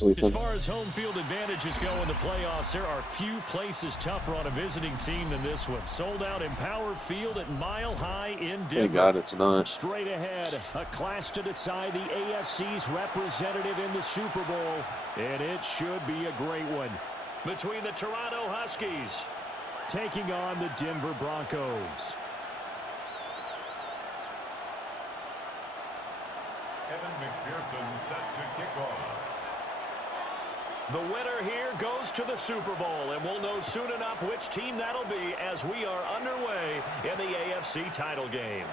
sleeping. As far as home field advantages go in the playoffs, there are few places tougher on a visiting team than this one. Sold out Empower Field at Mile High in Denver. Thank God it's not. Straight ahead, a clash to decide the AFC's representative in the Super Bowl, and it should be a great one. Between the Toronto Huskies taking on the Denver Broncos. Evan McPherson set to kick off. The winner here goes to the Super Bowl, and we'll know soon enough which team that'll be as we are underway in the AFC title game.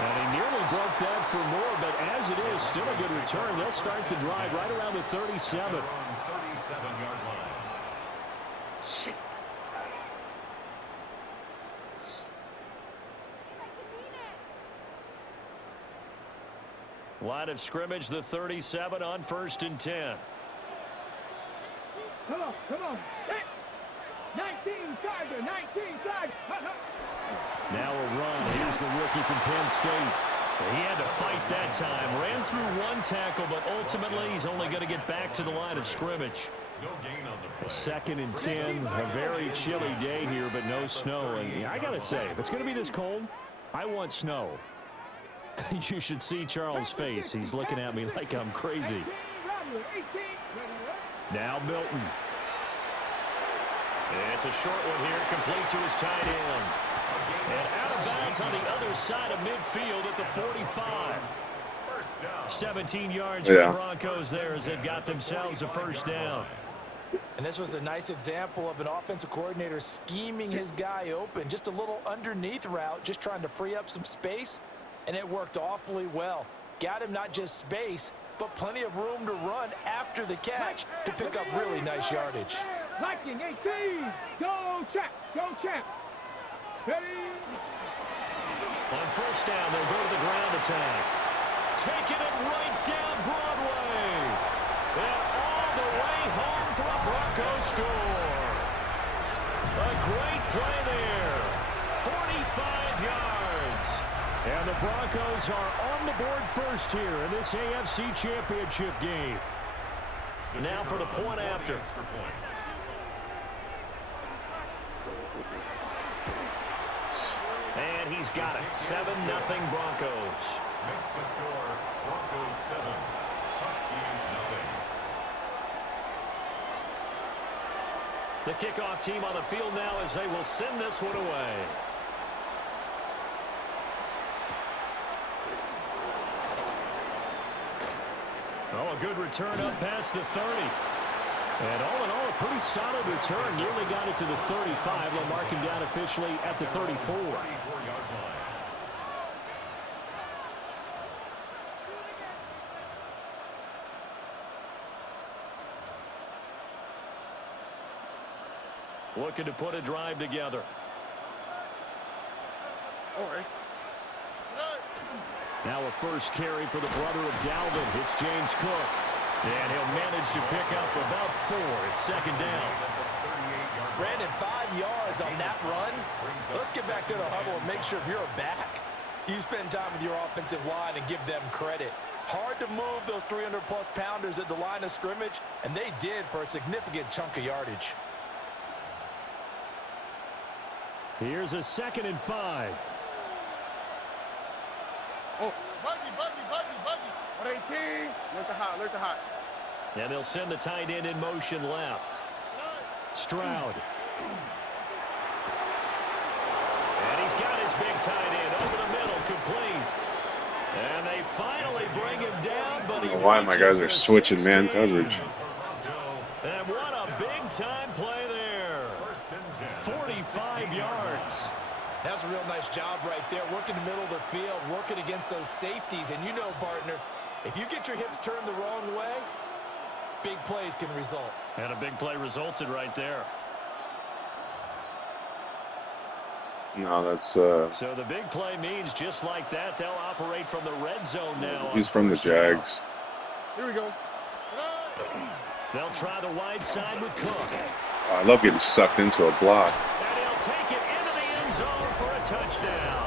And he nearly broke that for more, but as it is, still a good return. They'll start the drive right around the 37. 37-yard line. Line of scrimmage, the 37 on 1st and 10. Come on. 19 Tiger, 19 Tiger. Now a run. Here's the rookie from Penn State. He had to fight that time. Ran through one tackle, but ultimately he's only going to get back to the line of scrimmage. No gain on the play. 2nd and 10. A very chilly day here, but no snow. And I got to say, if it's going to be this cold, I want snow. You should see Charles' face. He's looking at me like I'm crazy. Now Milton. It's a short one here, complete to his tight end. And out of bounds on the other side of midfield at the 45. 17 yards for the Broncos there as they've got themselves a first down. And this was a nice example of an offensive coordinator scheming his guy open. Just a little underneath route, just trying to free up some space. And it worked awfully well. Got him not just space, but plenty of room to run after the catch to pick up really nice yardage. Liking 18. Go champ. Ready. On first down, they'll go to the ground attack. Taking it right down Broadway. And all the way home for a Broncos score. A great play there. 45 yards. And the Broncos are on the board first here in this AFC Championship game. Now for the point after. And he's got it. 7-0 Broncos. Makes the score Broncos 7, Huskies nothing. The kickoff team on the field now as they will send this one away. Oh, a good return up past the 30. And all in all, a pretty solid return. Nearly got it to the 35. They'll mark him down officially at the 34. 34-yard line. Looking to put a drive together. All right. Now a first carry for the brother of Dalvin. It's James Cook. And he'll manage to pick up about 4. It's 2nd down. Brandon, 5 yards on that run. Let's get back to the huddle and make sure you're back. You spend time with your offensive line and give them credit. Hard to move those 300-plus pounders at the line of scrimmage, and they did for a significant chunk of yardage. Here's a 2nd and 5. Oh, buggy. 118. Look the hot. And they'll send the tight end in motion left. Stroud. And he's got his big tight end over the middle, complete. And they finally bring him down, but he Why my guys are switching man coverage. And what a big-time play there. 45 yards. That's a real nice job right there, working the middle of the field, working against those safeties. And you know, partner, if you get your hips turned the wrong way, big plays can result. And a big play resulted right there. No, that's So the big play means just like that, they'll operate from the red zone now. he's from the Jags. Here we go. They'll try the wide side with Cook. I love getting sucked into a block. And he'll take it into the end zone for a touchdown.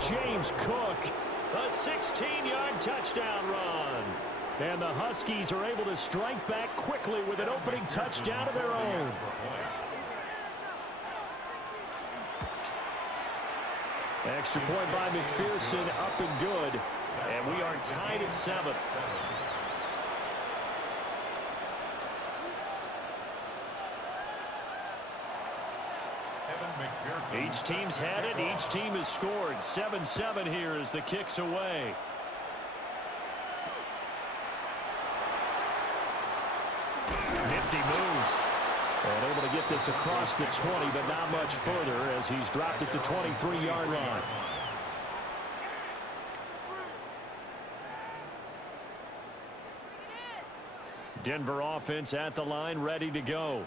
James Cook A 16-yard touchdown run. And the Huskies are able to strike back quickly with an opening touchdown of their own. Extra point by McPherson, up and good. And we are tied at 7. Each team's had it. Each team has scored. 7-7 here as the kick's away. Nifty moves. And able to get this across the 20, but not much further as he's dropped it to 23-yard line. Denver offense at the line, ready to go.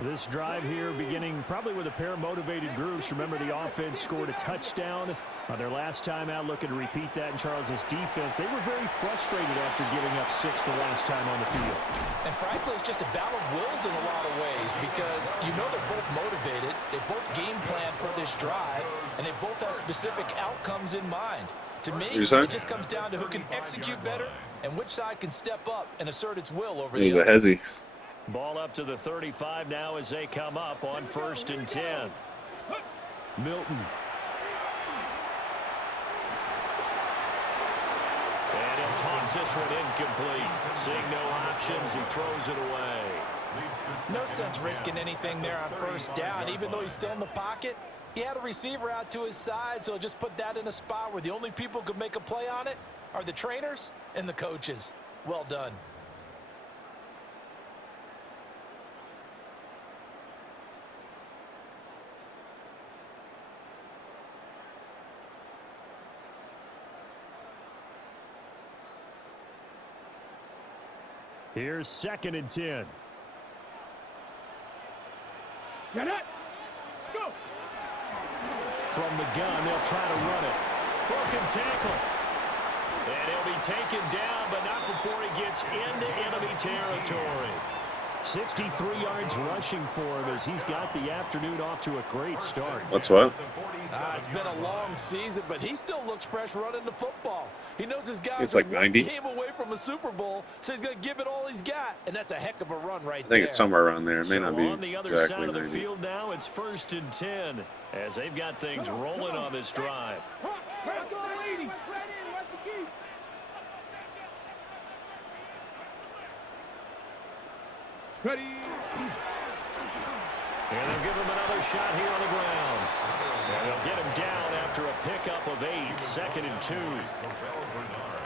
This drive here beginning probably with a pair of motivated groups. Remember, the offense scored a touchdown on their last time out, looking to repeat that in Charles's defense. They were very frustrated after giving up 6 the last time on the field. And frankly, it's just a battle of wills in a lot of ways because you know they're both motivated. They both game plan for this drive, and they both have specific outcomes in mind. To me, it just comes down to who can execute better and which side can step up and assert its will over the other. He's a hezzy. Ball up to the 35 now as they come up on 1st and 10. Milton. And he'll toss this one incomplete. Seeing no options, he throws it away. No sense risking anything there on 1st down. Even though he's still in the pocket, he had a receiver out to his side, so just put that in a spot where the only people who could make a play on it are the trainers and the coaches. Well done. Here's 2nd and 10. Get it. Go. From the gun, they'll try to run it. Broken tackle. And he'll be taken down, but not before he gets into enemy territory. 63 yards rushing for him as he's got the afternoon off to a great start. That's what? It's been a long season, but he still looks fresh running the football. He knows his guys It's like 90. came away from a Super Bowl, so he's going to give it all he's got, and that's a heck of a run right I think there. it's somewhere around there. It may So not be on the other exactly side of the 90. field now, it's 1st and 10 as they've got things rolling on this drive. Ready. And they'll give him another shot here on the ground. And they'll get him down after a pickup of 8, 2nd and 2.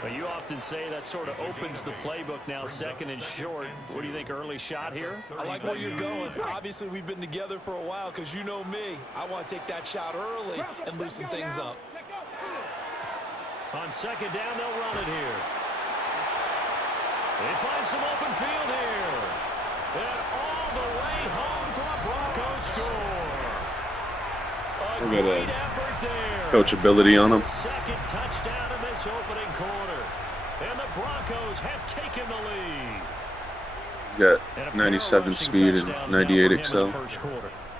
But you often say that sort of opens the playbook now, 2nd and short. What do you think, early shot here? I like where you're going. Obviously, we've been together for a while because you know me. I want to take that shot early and loosen things up. On 2nd down, they'll run it here. They find some open field here. And all the way home for a Broncos score. A great effort there. Coachability on him. 2nd touchdown in this opening quarter. And the Broncos have taken the lead. He's got 97 speed and 98 excel.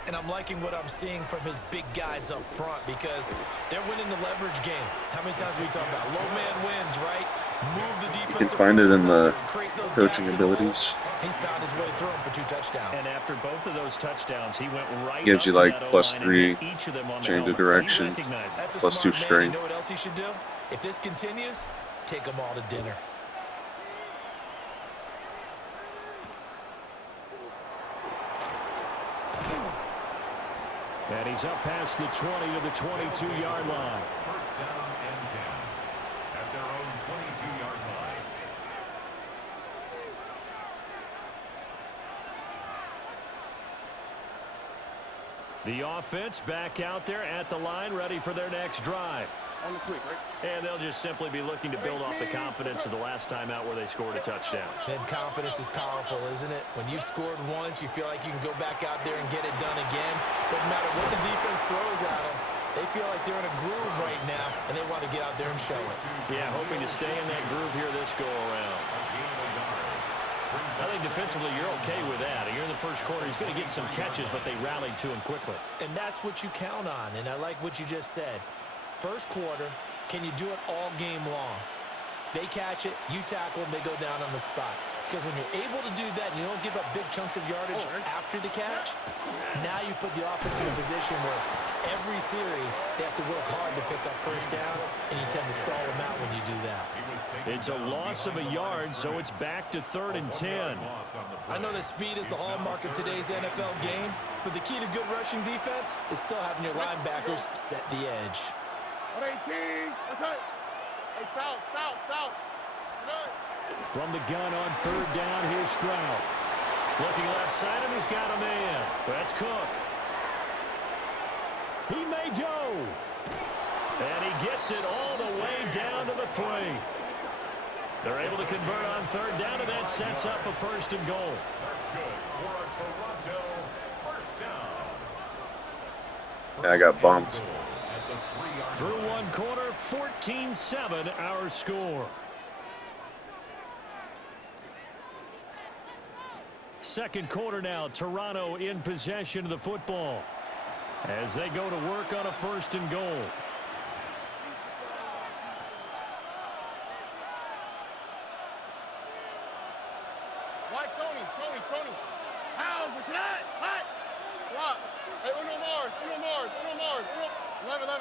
And I'm liking what I'm seeing from his big guys up front because they're winning the leverage game. How many times we talk about low man wins, right? Move the defense. You can find it in the coaching abilities. He's found his way through them for 2 touchdowns. And after both of those touchdowns, he went right Gives up you to like that +3 O-line, each of them on the change of helmet. direction, He recognized That's a +2 smart man. strength. You know what else he should do? If this continues, take them all to dinner. And he's up past the 20 to the 22-yard line. 1st down and 10 at their own 22-yard line. The offense back out there at the line, ready for their next drive. On the quick, right? And they'll just simply be looking to build off the confidence of the last time out where they scored a touchdown. And confidence is powerful, isn't it? When you've scored once, you feel like you can go back out there and get it done again. Doesn't matter what the defense throws at them. They feel like they're in a groove right now, and they want to get out there and show it. Yeah, hoping to stay in that groove here this go-around. I think defensively you're okay with that. Here in the first quarter, he's going to get some catches, but they rallied to him quickly. And that's what you count on, and I like what you just said. First quarter, Can you do it all game long? They catch it, you tackle them, they go down on the spot. Because when you're able to do that and you don't give up big chunks of yardage after the catch, now you put the offense in a position where every series they have to work hard to pick up first downs, and you tend to stall them out when you do that. It's a loss of a yard, so it's back to 3rd and 10. I know that speed is the hallmark of today's NFL game, but the key to good rushing defense is still having your linebackers set the edge. 118. That's it. Hey, south. Good. From the gun on 3rd down, here's Stroud. Looking left side, and he's got a man. That's Cook. He may go. And he gets it all the way down to the 3. They're able to convert on 3rd down, and that sets up a 1st and goal. That's good for a Toronto first down. I got bumped. Through one quarter, 14-7 our score. Second quarter now, Toronto in possession of the football as they go to work on a 1st and goal. Why, Tony? How's this? Hot. Swap. Hey, Uno Mars.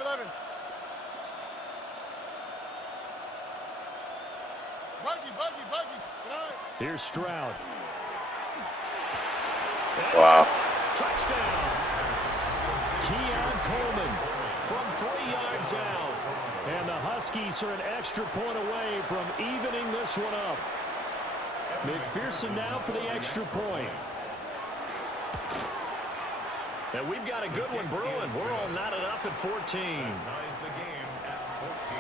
11. Buggy. Here's Stroud. Wow. Touchdown. Keon Coleman from 3 yards out. And the Huskies are an extra point away from evening this one up. McPherson now for the extra point. And we've got a good one brewing. We're all knotted up at 14. Ties the game at 14.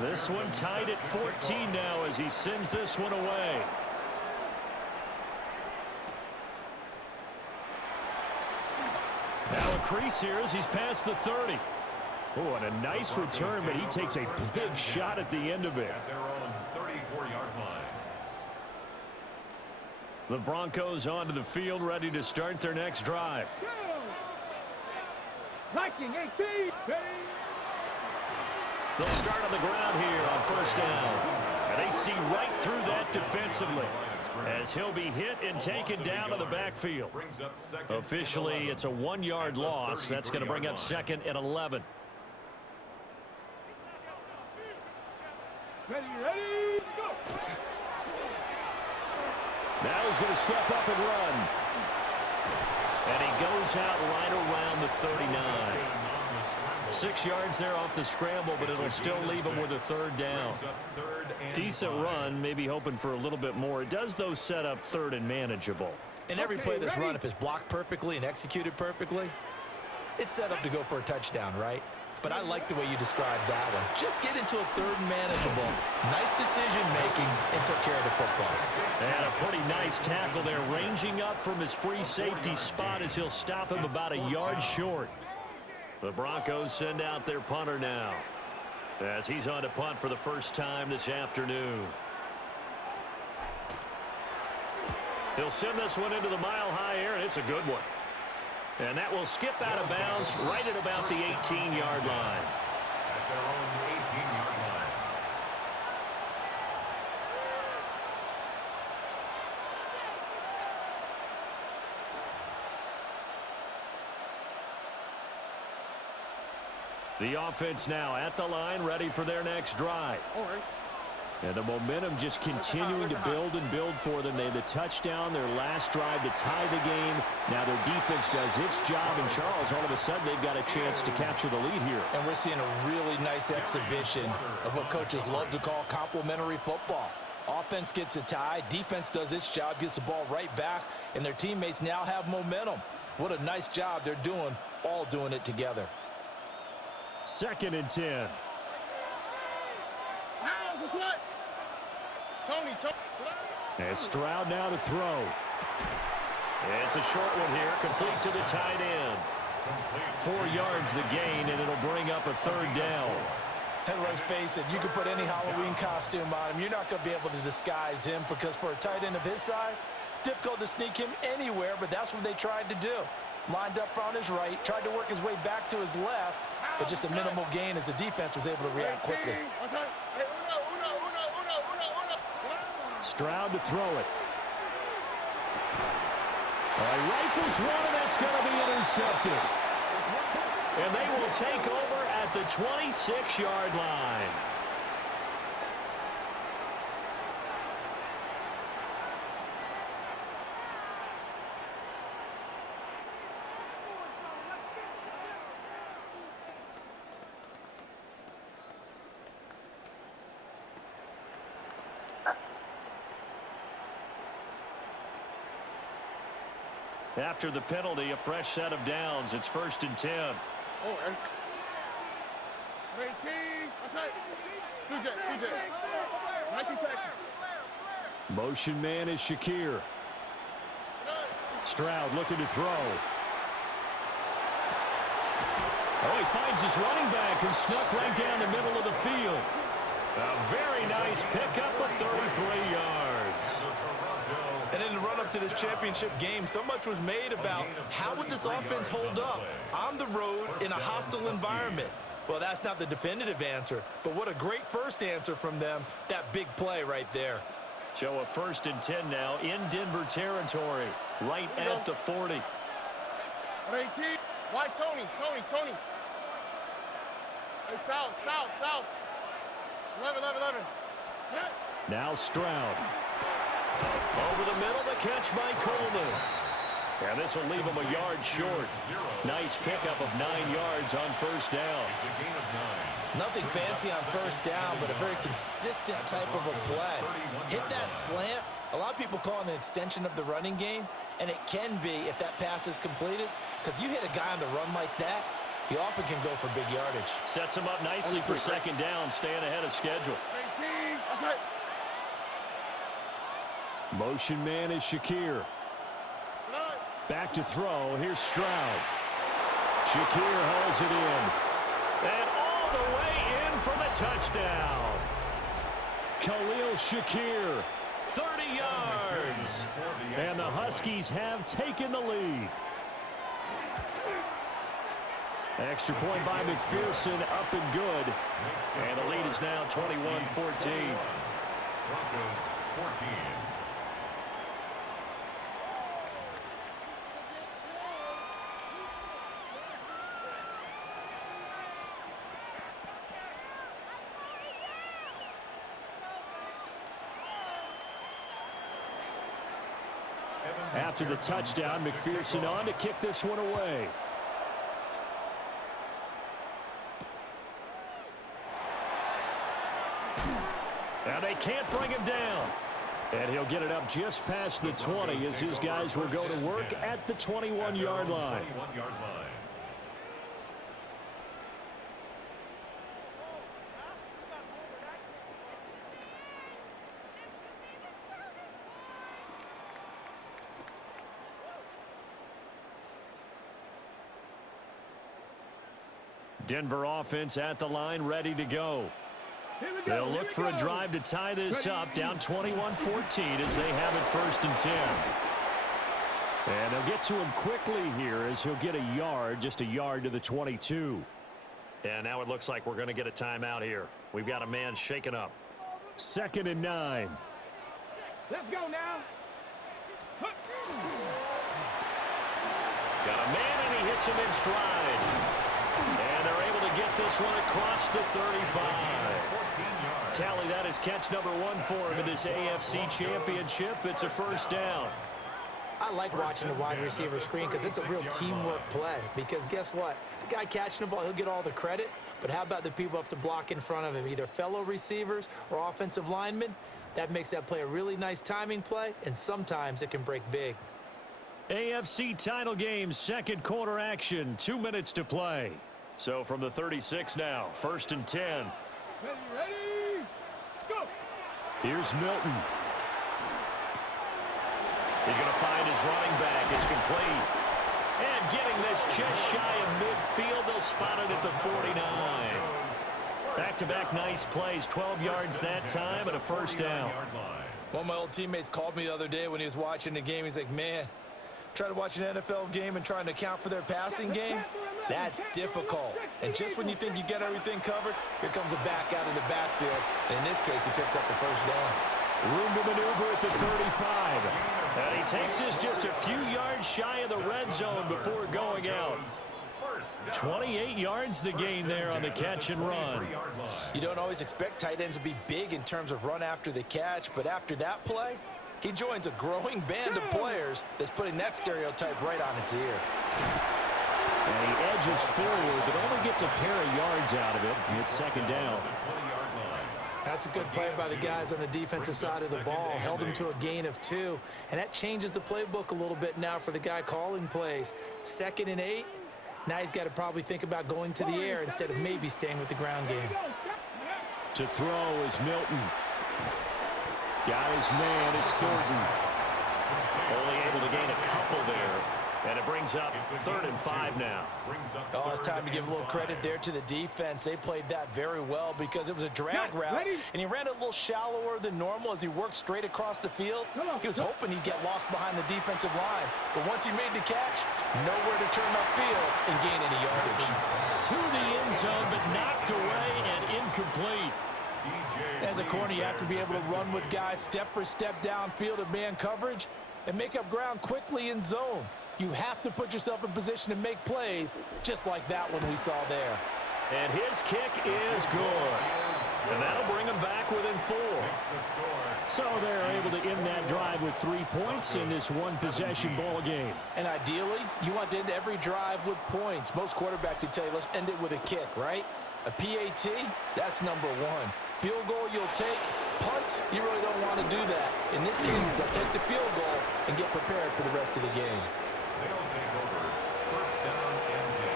This one tied at 14 now as he sends this one away. Now a crease here as he's past the 30. Oh, and a nice return, but he takes a big shot at the end of it. At their own 34-yard line. The Broncos onto the field, ready to start their next drive. Viking 18. They'll start on the ground here on 1st down. And they see right through that defensively as he'll be hit and taken down to the backfield. Officially, it's a 1-yard loss. That's going to bring up 2nd and 11. Ready, go! Now he's going to step up and run. And he goes out right around the 39. 6 yards there off the scramble, but it'll still leave him with a 3rd down. Decent run, maybe hoping for a little bit more. It does, though, set up 3rd and manageable. And every play of this run, if it's blocked perfectly and executed perfectly, it's set up to go for a touchdown, right? But I like the way you described that one. Just get into a 3rd and manageable. Nice decision-making and took care of the football. And a pretty nice tackle there, ranging up from his free safety spot as he'll stop him about a yard short. The Broncos send out their punter now as he's on to punt for the first time this afternoon. He'll send this one into the mile-high air, and it's a good one. And that will skip out of bounds right at about the 18-yard line. At their own 18-yard line. The offense now at the line, ready for their next drive. All right. And the momentum just continuing to build and build for them. They had the touchdown, their last drive to tie the game. Now their defense does its job, and Charles, all of a sudden, they've got a chance to capture the lead here. And we're seeing a really nice exhibition of what coaches love to call complementary football. Offense gets a tie, defense does its job, gets the ball right back, and their teammates now have momentum. What a nice job they're doing, all doing it together. 2nd and 10. Tony. And Stroud now to throw. It's a short one here, complete to the tight end. 4 yards the gain, and it'll bring up a 3rd down. And let's face it, you can put any Halloween costume on him. You're not going to be able to disguise him because for a tight end of his size, difficult to sneak him anywhere, but that's what they tried to do. Lined up on his right, tried to work his way back to his left, but just a minimal gain as the defense was able to react quickly. Stroud to throw it. He rifles one, and that's going to be intercepted. And they will take over at the 26-yard line. After the penalty, a fresh set of downs. It's 1st and 10. Oh, 18. That's it. 2J. 19 Texas. Motion man is Shakir. Stroud looking to throw. Oh, he finds his running back who snuck right down the middle of the field. A very nice pickup of 33 yards. And in the run-up to this championship game, so much was made about how would this offense hold up on the road in a hostile environment. Well, that's not the definitive answer, but what a great first answer from them, that big play right there. So a 1st and 10 now in Denver territory, right at the 40. 18. Why Tony? Hey, south. 11. Now Stroud. Over the middle, the catch by Coleman. And this will leave him a yard short. Nice pickup of 9 yards on 1st down. Nothing fancy on 1st down, but a very consistent type of a play. Hit that slant. A lot of people call it an extension of the running game, and it can be if that pass is completed, because you hit a guy on the run like that, he often can go for big yardage. Sets him up nicely for 2nd down, staying ahead of schedule. 18. That's it. Motion man is Shakir. Back to throw. Here's Stroud. Shakir hauls it in. And all the way in for the touchdown. Khalil Shakir, 30 yards. And the Huskies have taken the lead. Extra point by McPherson, up and good. And the lead is now 21-14. Broncos 14. After the touchdown, McPherson on to kick this one away. Now they can't bring him down. And he'll get it up just past the 20 as his guys will go to work at the 21-yard line. Denver offense at the line, ready to go. They'll look for a drive to tie this up, down 21-14 as they have it 1st and 10. And they'll get to him quickly here as he'll get a yard, just a yard to the 22. And now it looks like we're going to get a timeout here. We've got a man shaken up. 2nd and 9. Let's go now. Got a man, and he hits him in stride. And they're able to get this one across the 35. Tally, that is catch number 1 for him in this AFC Championship. It's a 1st down. I like watching the wide receiver screen because it's a real teamwork play. Because guess what? The guy catching the ball, he'll get all the credit. But how about the people up to block in front of him, either fellow receivers or offensive linemen? That makes that play a really nice timing play, and sometimes it can break big. AFC title game, 2nd quarter action, 2 minutes to play. So from the 36 now, 1st and 10. Ready? Let's go. Here's Milton. He's going to find his running back. It's complete. And getting this just shy of midfield, they'll spot it at the 49. Back-to-back nice plays, 12 yards that time and a first down. One of my old teammates called me the other day when he was watching the game. He's like, man, trying to watch an NFL game and trying to account for their passing game, that's difficult. And just when you think you get everything covered, here comes a back out of the backfield. And in this case, he picks up the first down. Room to maneuver at the 35. And he takes us just a few yards shy of the red zone before going out. 28 yards the gain there on the catch and run. You don't always expect tight ends to be big in terms of run after the catch, but after that play, he joins a growing band of players that's putting that stereotype right on its ear. And he edges forward, but only gets a pair of yards out of it. It's second down. That's a good play by the guys on the defensive side of the ball. Held him to a gain of 2. And that changes the playbook a little bit now for the guy calling plays. 2nd and 8. Now he's got to probably think about going to the air instead of maybe staying with the ground game. To throw is Milton. Got his man, it's Thornton. Only able to gain a couple there. And it brings up 3rd and 5 now. Oh, it's time to give a little credit there to the defense. They played that very well because it was a drag route, and he ran it a little shallower than normal as he worked straight across the field. He was hoping he'd get lost behind the defensive line, but once he made the catch, nowhere to turn upfield and gain any yardage. To the end zone, but knocked away and incomplete. As a corner, you have to be able to run with guys step for step downfield in man coverage and make up ground quickly in zone. You have to put yourself in position to make plays, just like that one we saw there. And his kick is good. And that'll bring him back within 4. So they're able to end that drive with 3 points in this one-possession ball game. And ideally, you want to end every drive with points. Most quarterbacks would tell you, let's end it with a kick, right? A PAT, that's number 1. Field goal you'll take. Punts, you really don't want to do that. In this case, they'll take the field goal and get prepared for the rest of the game. They'll take over 1st down and 10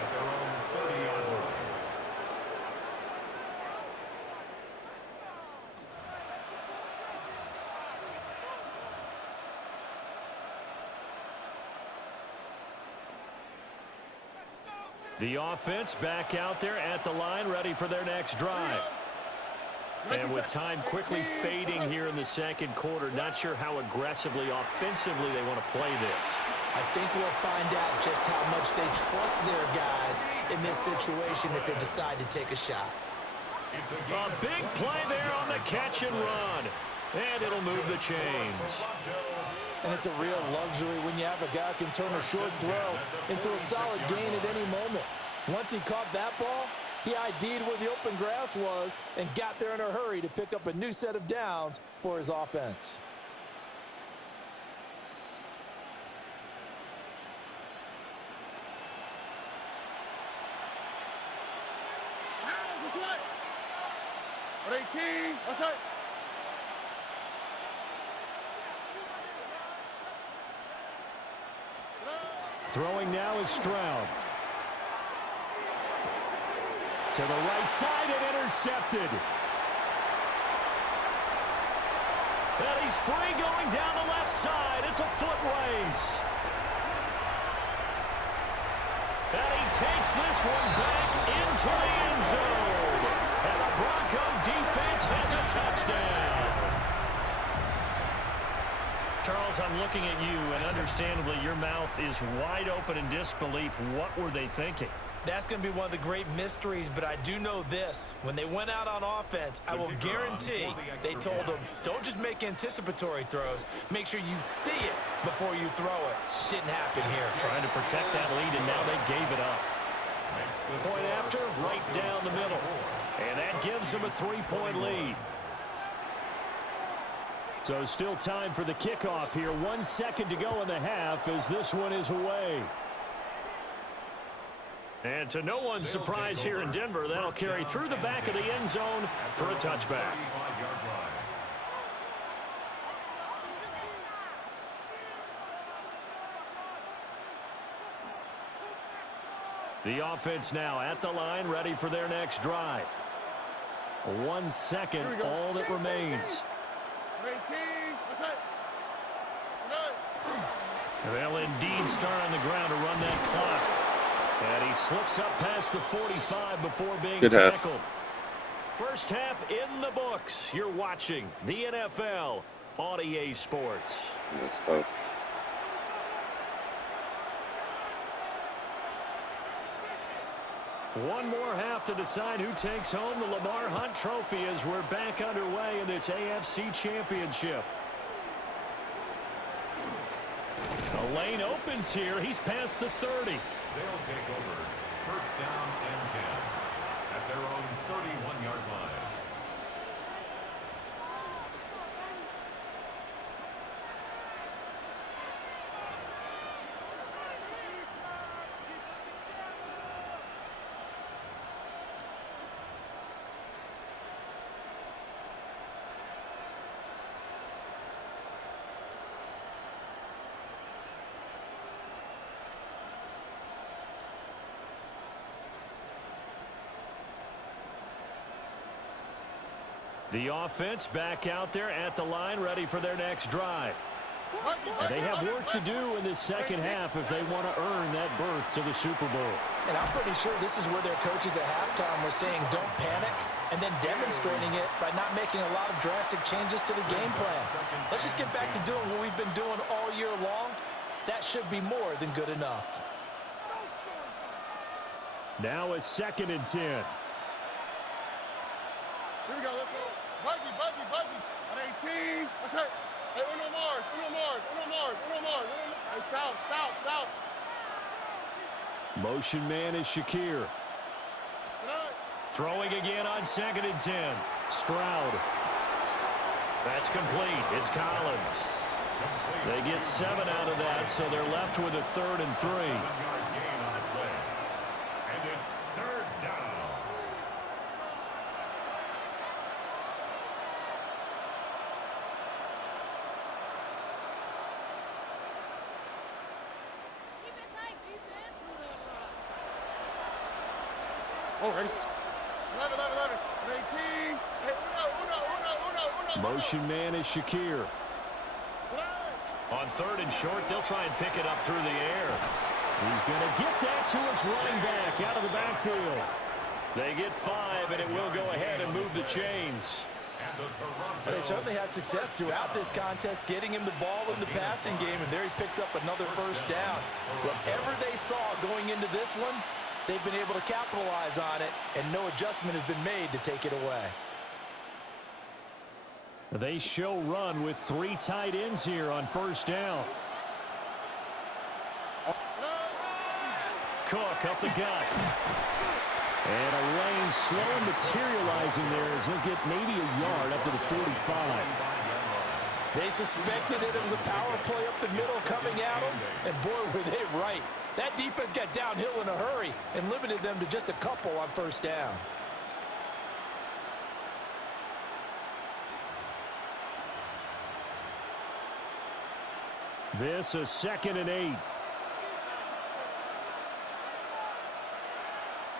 at their own 30-yard line. The offense back out there at the line, ready for their next drive. And with time quickly fading here in the second quarter, not sure how aggressively, offensively they want to play this. I think we'll find out just how much they trust their guys in this situation if they decide to take a shot. A big play there on the catch and run. And it'll move the chains. And it's a real luxury when you have a guy who can turn a short throw into a solid gain at any moment. Once he caught that ball, he ID'd where the open grass was and got there in a hurry to pick up a new set of downs for his offense. What 18? What's that? Throwing now is Stroud. To the right side and intercepted. And he's free going down the left side. It's a foot race. And he takes this one back into the end zone. And the Bronco defense has a touchdown. Charles, I'm looking at you, and understandably, your mouth is wide open in disbelief. What were they thinking? That's going to be one of the great mysteries, but I do know this. When they went out on offense, I will guarantee they told them, don't just make anticipatory throws. Make sure you see it before you throw it. Didn't happen here. Trying to protect that lead, and now they gave it up. Point after, right down the middle. And that gives them a 3-point lead. So still time for the kickoff here. 1 second to go in the half as this one is away. And to no one's surprise here in Denver, that'll carry through the back of the end zone for a touchback. The offense now at the line, ready for their next drive. 1 second, all that remains. 18. What's that? They'll indeed start on the ground to run that clock. And he slips up past the 45 before being Good half. tackled. First half in the books. You're watching the NFL on EA Sports. That's tough. One more half to decide who takes home the Lamar Hunt Trophy as we're back underway in this AFC Championship. The lane opens here. He's past the 30. They'll take over first down and 10 at their own 31-yard line. The offense back out there at the line, ready for their next drive. And they have work to do in this second half if they want to earn that berth to the Super Bowl. And I'm pretty sure this is where their coaches at halftime were saying don't panic, and then demonstrating it by not making a lot of drastic changes to the game plan. Let's just get back to doing what we've been doing all year long. That should be more than good enough. Now a 2nd and 10. Here we go. Let's go. Buggy. At 18. That's it. Hey, Uno Mars. Hey, south. Motion man is Shakir. Throwing again on 2nd and 10. Stroud. That's complete. It's Collins. They get 7 out of that, so they're left with a 3rd and 3. 7-yard gain on the play. And it's third down. Oh, ready. 11. At 18. Hey, Uno. Motion man is Shakir. On 3rd and short, they'll try and pick it up through the air. He's going to get that to his running back out of the backfield. They get 5, and it will go ahead and move the chains. They certainly had success throughout this contest, getting him the ball in the passing game, and there he picks up another first down. Whatever they saw going into this one, they've been able to capitalize on it, and no adjustment has been made to take it away. They show run with 3 tight ends here on first down. Cook up the gut. And a lane slow materializing there as he'll get maybe a yard up to the 45. They suspected it was a power play up the middle coming at them, and boy, were they right. That defense got downhill in a hurry and limited them to just a couple on first down. This is 2nd and 8.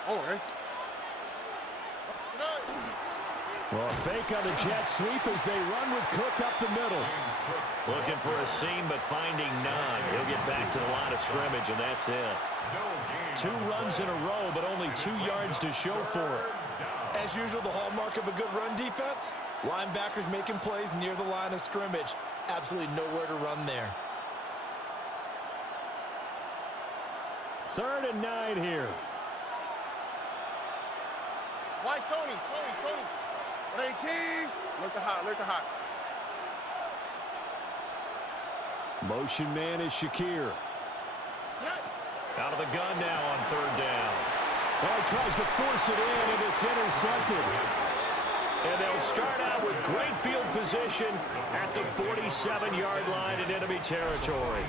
Oh, ready. Well, a fake on the jet sweep as they run with Cook up the middle. Looking for a seam, but finding none. He'll get back to the line of scrimmage, and that's it. 2 runs in a row, but only 2 yards to show for it. As usual, the hallmark of a good run defense, linebackers making plays near the line of scrimmage. Absolutely nowhere to run there. 3rd and 9 here. Why Tony? At 18. Look the hot. Motion man is Shakir. Out of the gun now on 3rd down. Well, he tries to force it in, and it's intercepted. And they'll start out with great field position at the 47-yard line in enemy territory.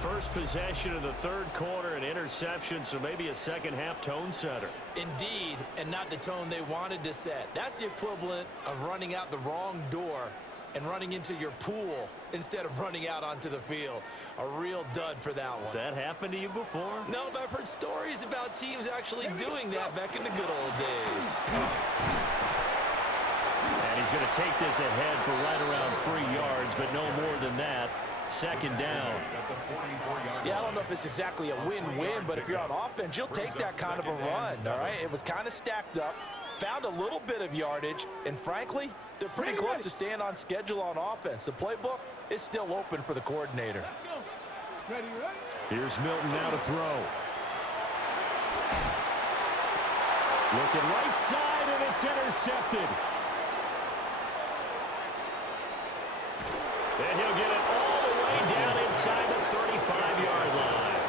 First possession of the 3rd quarter, an interception, so maybe a second-half tone setter. Indeed, and not the tone they wanted to set. That's the equivalent of running out the wrong door and running into your pool instead of running out onto the field. A real dud for that one. Has that happened to you before? No, but I've heard stories about teams actually doing that back in the good old days. And he's going to take this ahead for right around 3 yards, but no more than that. Second down. Yeah, I don't know if it's exactly a win-win, but if you're on offense, you'll take that kind of a run, all right? It was kind of stacked up, found a little bit of yardage, and frankly, they're pretty close to staying on schedule on offense. The playbook is still open for the coordinator. Here's Milton now to throw. Looking right side, and it's intercepted. And he'll get it all the way down inside the 35-yard line.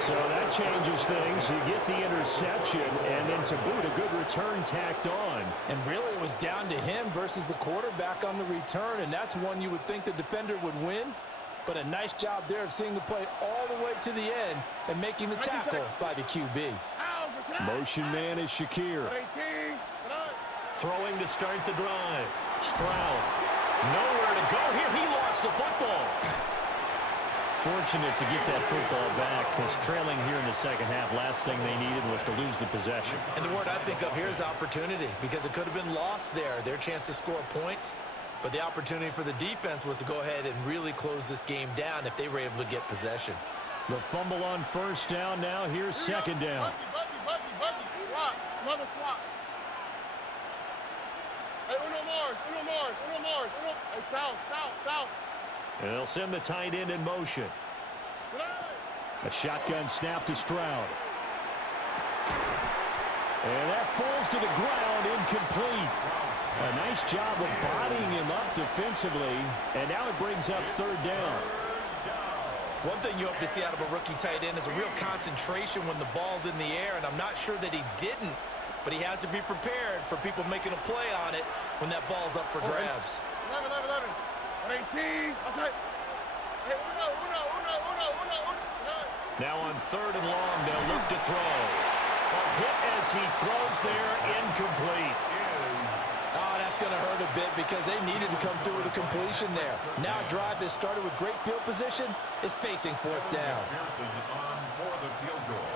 So that changes things. You get the interception, and then to boot, a good return tacked on. And really, it was down to him versus the quarterback on the return, and that's one you would think the defender would win. But a nice job there of seeing the play all the way to the end and making the tackle by the QB. Motion man is Shakir. Throwing to start the drive. Stroud. Nowhere to go here. He lost the football. Fortunate to get that football back, because trailing here in the second half, last thing they needed was to lose the possession. And the word I think of here is opportunity, because it could have been lost there. Their chance to score points. But the opportunity for the defense was to go ahead and really close this game down if they were able to get possession. The fumble on first down now. Here's second down. Buggy. Swap. Another swap. Hey, Uno Mars. Hey, south. And they'll send the tight end in motion. A shotgun snap to Stroud. And that falls to the ground, incomplete. A nice job of bodying him up defensively. And now it brings up third down. One thing you hope to see out of a rookie tight end is a real concentration when the ball's in the air, and I'm not sure that he didn't, but he has to be prepared for people making a play on it when that ball's up for grabs. 11. 18. That's it. Hey, Uno. Now on third and long, they'll look to throw. A hit as he throws there, incomplete. Oh, that's going to hurt a bit because they needed to come through with a completion there. Now a drive that started with great field position is facing fourth down. Pearson on for the field goal.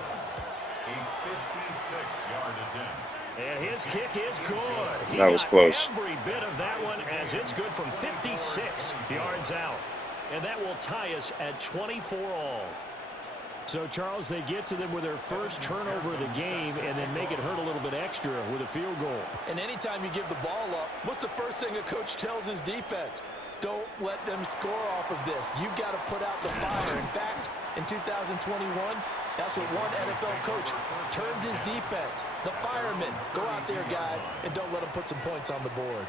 A 56-yard attempt. And his kick is good. That was close. Every bit of that one, as it's good from 56 yards out. And that will tie us at 24 all. So, Charles, they get to them with their first turnover of the game and then make it hurt a little bit extra with a field goal. And anytime you give the ball up, what's the first thing a coach tells his defense? Don't let them score off of this. You've got to put out the fire. In fact, in 2021, that's what one NFL coach termed his defense. The firemen. Go out there, guys, and don't let them put some points on the board.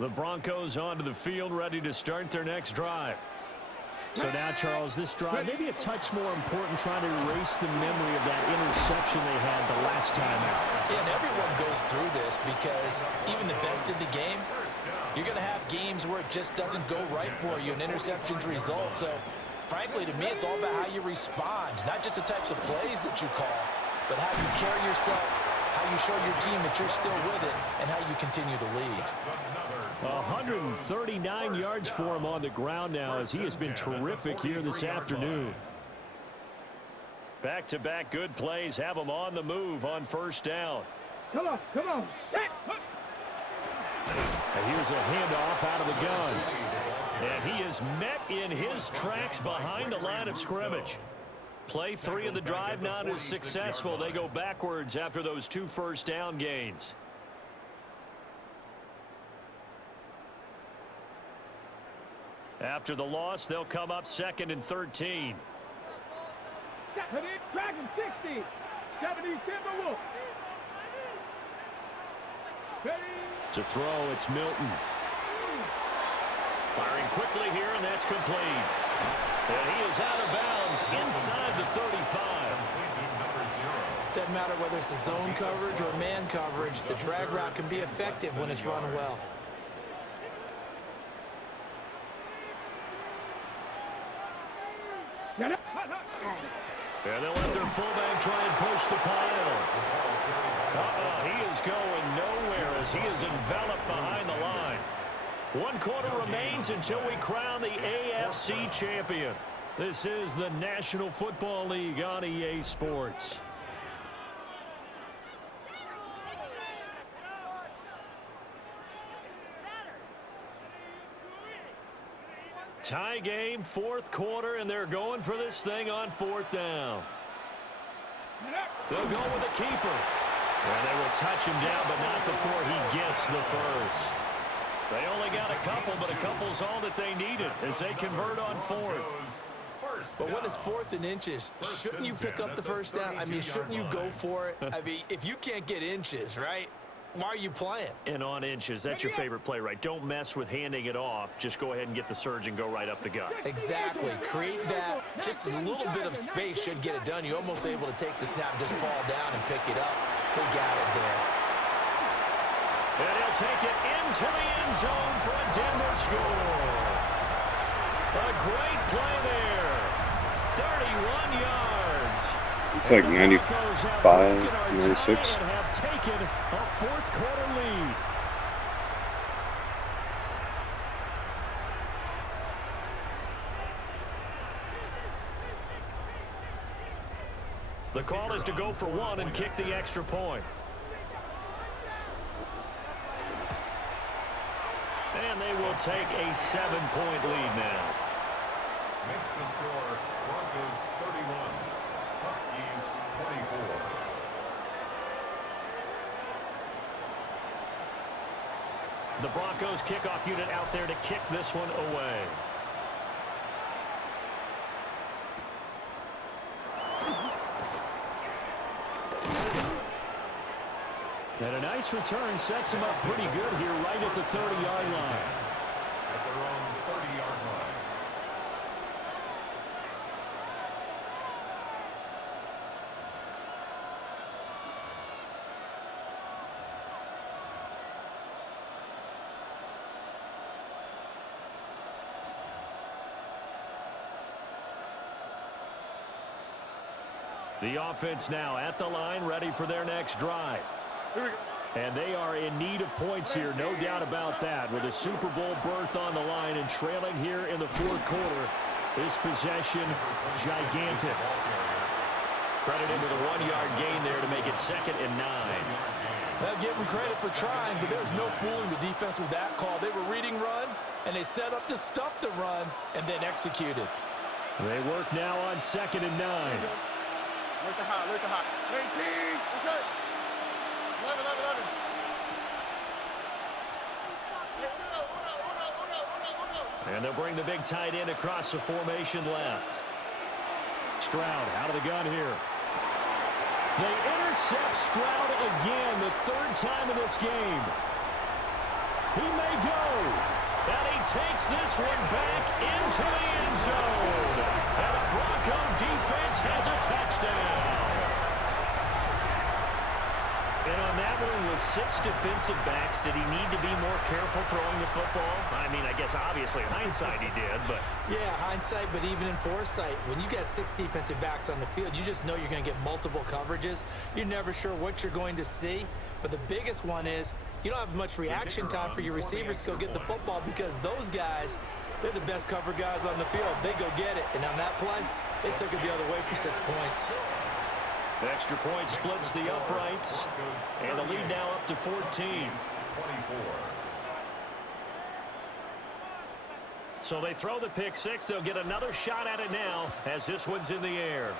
The Broncos onto the field, ready to start their next drive. So now, Charles, this drive maybe a touch more important, trying to erase the memory of that interception they had the last time out. Yeah, and everyone goes through this because even the best in the game, you're going to have games where it just doesn't go right for you, and interceptions result. So, frankly, to me, it's all about how you respond, not just the types of plays that you call, but how you carry yourself, how you show your team that you're still with it, and how you continue to lead. 139 yards for him on the ground now, as he has been terrific here this afternoon. Back-to-back good plays have him on the move on first down. Come on. Set. And here's a handoff out of the gun. And he is met in his tracks behind the line of scrimmage. Play 3 of the drive not as successful. They go backwards after those 2 first down gains. After the loss, they'll come up 2nd and 13. Dragon 60. 70 Timberwolves. To throw, it's Milton. Firing quickly here, and that's complete. And he is out of bounds inside the 35. Doesn't matter whether it's a zone coverage or man coverage, the drag route can be effective when it's run well. And they'll let their fullback try and push the pile. He is going nowhere as he is enveloped behind the line. 1 quarter remains until we crown the AFC champion. This is the National Football League on EA Sports. Tie game, fourth quarter, and they're going for this thing on fourth down. They'll go with the keeper. And they will touch him down, but not before he gets the first. They only got a couple, but a couple's all that they needed as they convert on fourth. But when it's 4th and inches, shouldn't you pick up the first down? I mean, shouldn't you go for it? I mean, if you can't get inches, right, why are you playing? And on inches, that's your favorite play, right? Don't mess with handing it off. Just go ahead and get the surge and go right up the gut. Exactly. Create that. Just a little bit of space should get it done. You're almost able to take the snap and just fall down and pick it up. They got it there. And he'll take it into the end zone for a Denver score. A great play there. 31 yards. It's like 95, 96. And have taken a fourth quarter lead. The call is to go for one and kick the extra point. And they will take a 7-point lead now. Makes the score Broncos 31, Huskies 24. The Broncos kickoff unit out there to kick this one away. And a nice return sets him up pretty good here right at the 30-yard line. At their own 30-yard line. The offense now at the line, ready for their next drive. And they are in need of points here, no doubt about that. With a Super Bowl berth on the line and trailing here in the fourth quarter, this possession gigantic. Credited with a 1-yard gain there to make it 2nd and 9. They'll give them credit for trying, but there's no fooling the defense with that call. They were reading run, and they set up to stuff the run and then executed. They work now on 2nd and 9. Look the hot, look the hot. 18, what's that? 11, 11, 11. And they'll bring the big tight end across the formation left. Stroud out of the gun here. They intercept Stroud again, the 3rd time in this game. He may go. And he takes this one back into the end zone. And the Bronco defense has a touchdown. And on that one with 6 defensive backs, did he need to be more careful throwing the football? I mean, I guess obviously in hindsight he did, but... Yeah, hindsight, but even in foresight, when you got 6 defensive backs on the field, you just know you're going to get multiple coverages. You're never sure what you're going to see. But the biggest one is you don't have much reaction time for your receivers to go get the football because those guys, they're the best cover guys on the field. They go get it. And on that play, they took it the other way for 6 points. The extra point splits the uprights, and the lead now up to 14. 24. So they throw the pick 6. They'll get another shot at it now as this one's in the air.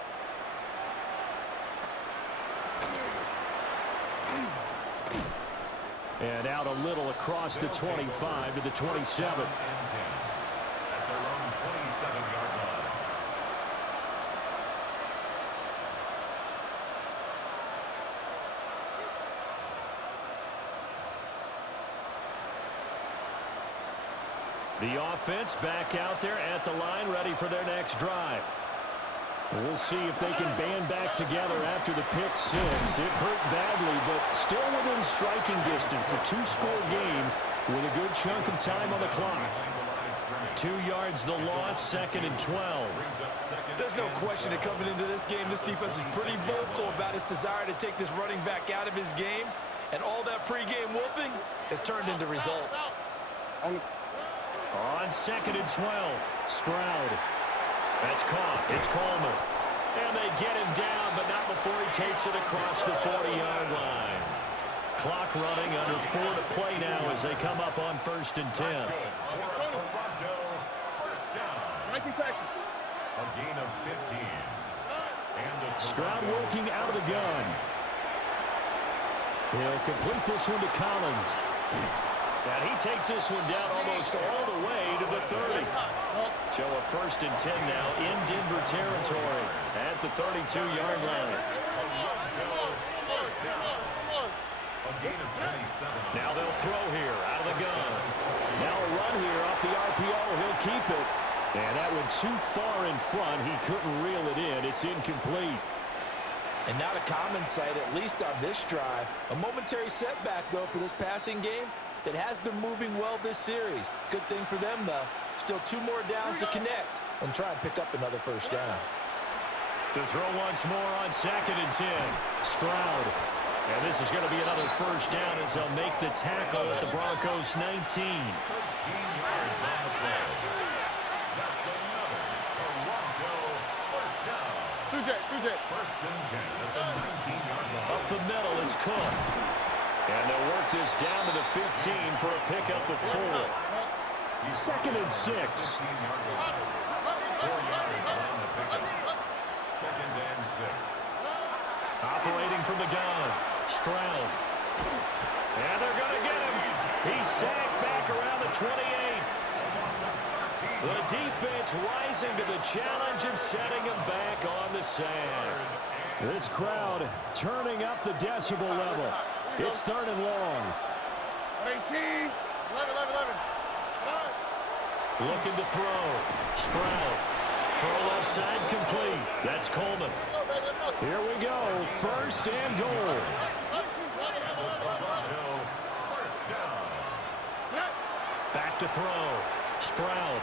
And out a little across the 25 to the 27. At their own 27-yard line. The offense back out there at the line, ready for their next drive. We'll see if they can band back together after the pick 6. It hurt badly, but still within striking distance. A 2-score game with a good chunk of time on the clock. 2 yards the loss, 2nd and 12. There's no question that coming into this game, this defense is pretty vocal about its desire to take this running back out of his game. And all that pregame whooping has turned into results. On 2nd and 12, Stroud. That's caught. It's Coleman. And they get him down, but not before he takes it across the 40-yard line. Clock running, under 4 to play now as they come up on 1st and 10. 19 Texas. A gain of 15. And a Stroud Toronto working out of the first gun. down. He'll complete this one to Collins. And he takes this one down almost all the way to the 30. So a 1st and 10 now in Denver territory at the 32-yard line. First down. A gain of 27. Now they'll throw here out of the gun. Now a run here off the RPO. He'll keep it. And that one too far in front. He couldn't reel it in. It's incomplete. And not a common sight, at least on this drive. A momentary setback, though, for this passing game that has been moving well this series. Good thing for them, though. Still 2 more downs to connect and try and pick up another 1st down. To throw once more on 2nd and 10. Stroud. And this is going to be another 1st down as they'll make the tackle at the Broncos 19. 13 yards on the play. That's another Toronto first down. 2J. First and 10 at the 19-yard line. Up the middle, it's Cook. And they'll work this down to the 15 for a pickup of 4. 2nd and 6. 15-yard line. 4 yards on the pickup. 2nd and 6. Operating from the gun, Stroud. And they're going to get him. He's sacked back around the 28. The defense rising to the challenge and setting him back on the sack. This crowd turning up the decibel level. It's 3rd and long. 18. 11. Looking to throw. Stroud. Throw left side complete. That's Coleman. Here we go. 1st and goal. Toronto first down. Back to throw. Stroud.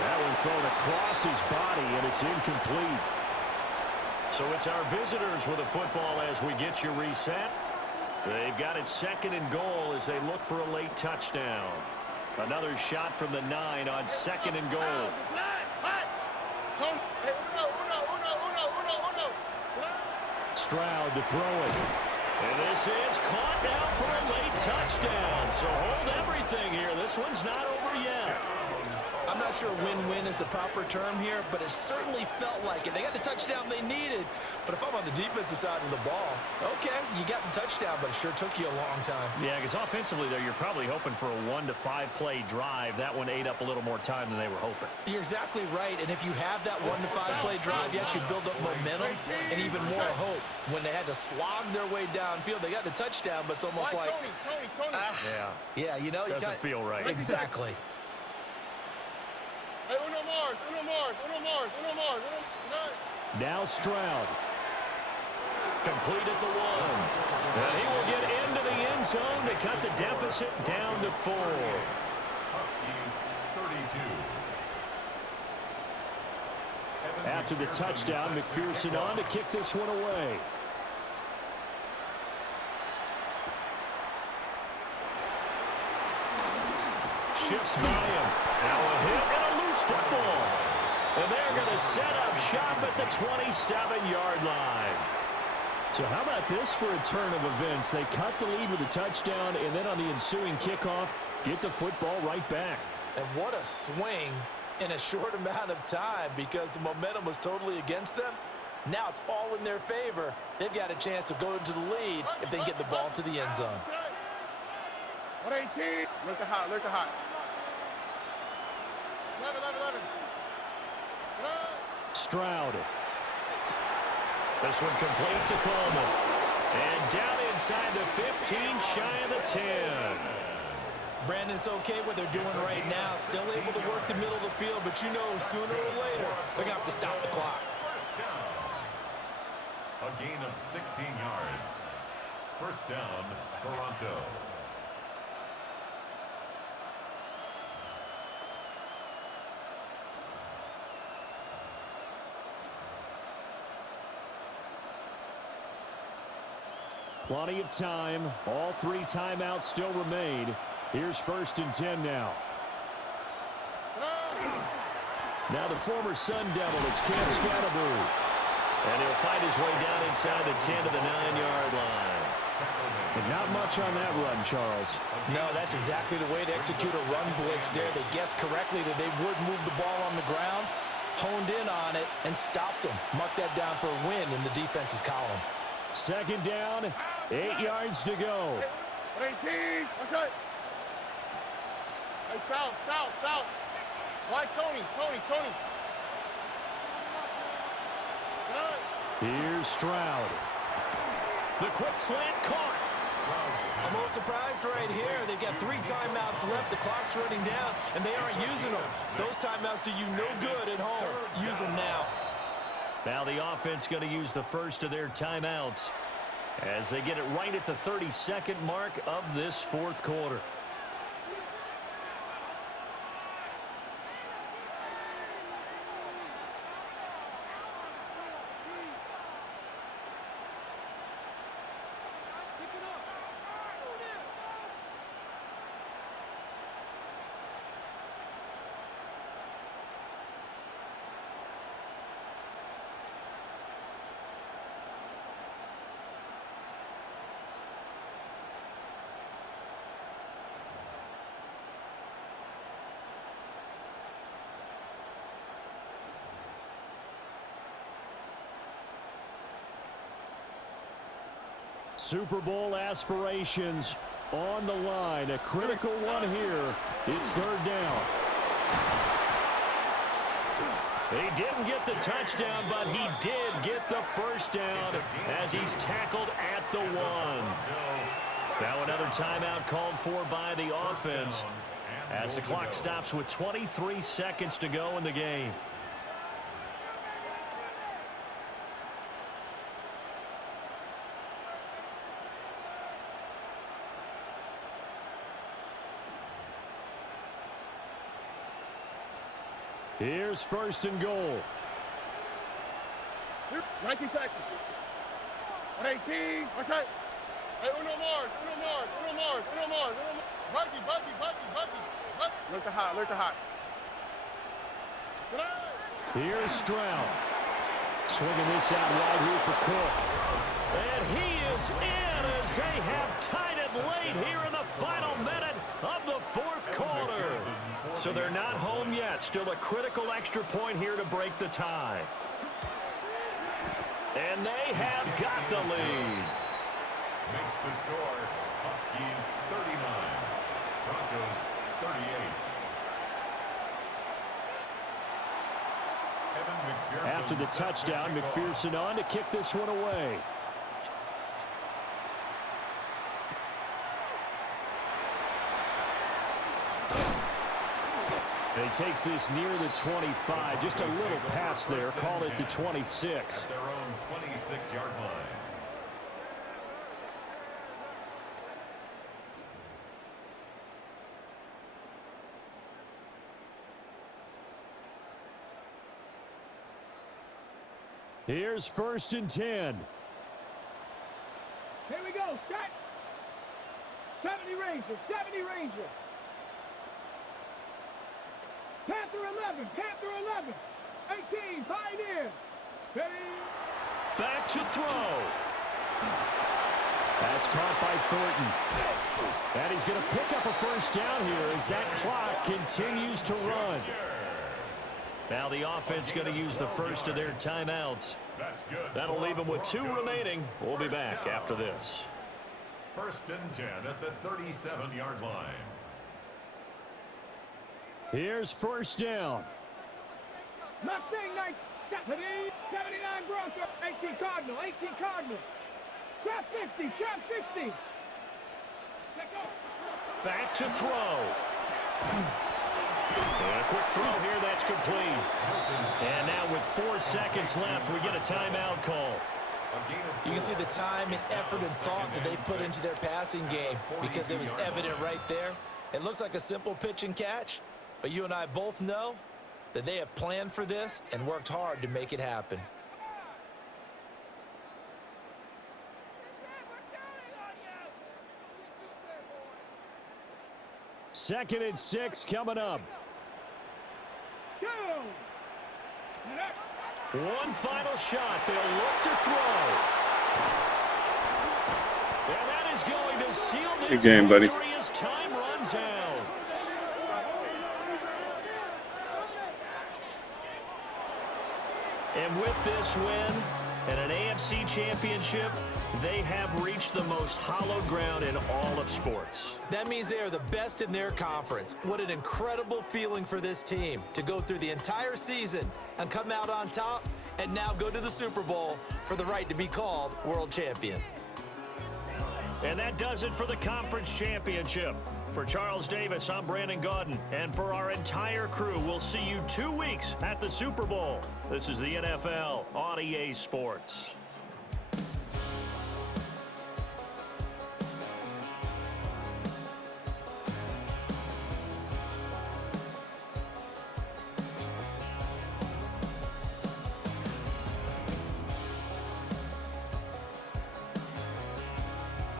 That one thrown across his body, and it's incomplete. So it's our visitors with a football as we get you reset. They've got it 2nd and goal as they look for a late touchdown. Another shot from the 9 on 2nd and goal. Stroud to throw it. And this is caught now for a late touchdown. So hold everything here. This one's not over yet. I'm not sure win-win is the proper term here, but it certainly felt like it. They got the touchdown they needed, but if I'm on the defensive side of the ball, okay, you got the touchdown, but it sure took you a long time. Yeah, because offensively there, you're probably hoping for a 1 to 5 play drive. That one ate up a little more time than they were hoping. You're exactly right, and if you have that 1 to 5 play drive, you actually build up momentum and even more hope. When they had to slog their way downfield, they got the touchdown, but it's almost like, yeah, you know, doesn't feel right. Exactly. Hey, Uno Mars. Now Stroud. Complete at the 1. And he will get into the end zone to cut the deficit down to 4. Huskies 32. After the touchdown, McPherson on to kick this one away. Shifts by him. Now a hit and a loose football. And they're going to set up shop at the 27-yard line. So how about this for a turn of events? They cut the lead with a touchdown, and then on the ensuing kickoff, get the football right back. And what a swing in a short amount of time because the momentum was totally against them. Now it's all in their favor. They've got a chance to go into the lead if they can get the ball to the end zone. 118. Look at hot. 11. Stroud. This one complete to Coleman. And down inside the 15, shy of the 10. Brandon, it's okay what they're doing right now. Still able to work the middle of the field, but you know sooner or later they're going to have to stop the clock. First down. A gain of 16 yards. First down, Toronto. Plenty of time. All 3 timeouts still remain. Here's 1st and 10 now. Now the former Sun Devil, it's Cam Scatterbury. And he'll fight his way down inside the 10 to the 9-yard line. And not much on that run, Charles. No, that's exactly the way to execute a run blitz there. They guessed correctly that they would move the ball on the ground, honed in on it, and stopped them. Mark that down for a win in the defense's column. Second down, 8 yards to go. 18. What's that? Hey, south. Why, Tony. Here's Stroud. The quick slant caught. I'm a little surprised right here. They've got 3 timeouts left. The clock's running down, and they aren't using them. Those timeouts do you no good at home. Use them now. Now the offense going to use the first of their timeouts as they get it right at the 32nd mark of this fourth quarter. Super Bowl aspirations on the line. A critical one here. It's third down. He didn't get the touchdown, but he did get the first down as he's tackled at the 1. Now another timeout called for by the offense as the clock stops with 23 seconds to go in the game. Here's first and goal. 19 Texas. 118. What's that? Hey, Uno Mars. Bucky. Look to hot. Here's Stroud. Swinging this out wide here for Cook. And he is in as they have tied it late here in the final minute of the fourth quarter. So they're not home yet. Still a critical extra point here to break the tie. And they have got the lead. Makes the score Huskies 39, Broncos 38. After the touchdown, McPherson on to kick this one away. He takes this near the 25. Just a little pass there. Call it the 26. At their own 26-yard line. Here's first and 10. Here we go. Set. 70 Rangers. Panther 11. 18. Pioneer. Ready. Back to throw. That's caught by Thornton. And he's going to pick up a first down here as that clock continues to run. Now the offense going to use the first of their timeouts. That'll leave them with 2 remaining. We'll be back after this. First and 10 at the 37-yard line. Here's first down. Mustang 79 Broncos. 18 Cardinal. Trap 50. Back to throw. And a quick throw here, that's complete. And now with 4 seconds left, we get a timeout call. You can see the time and effort and thought that they put into their passing game because it was evident right there. It looks like a simple pitch and catch, but you and I both know that they have planned for this and worked hard to make it happen. Second and 6 coming up. One final shot. They'll look to throw. And is going to seal Good this game, buddy. victory as time runs out. And with this win and an AFC championship, they have reached the most hallowed ground in all of sports. That means they are the best in their conference. What an incredible feeling for this team to go through the entire season and come out on top and now go to the Super Bowl for the right to be called world champion. And that does it for the conference championship. For Charles Davis, I'm Brandon Gaudin. And for our entire crew, we'll see you 2 weeks at the Super Bowl. This is the NFL on EA Sports.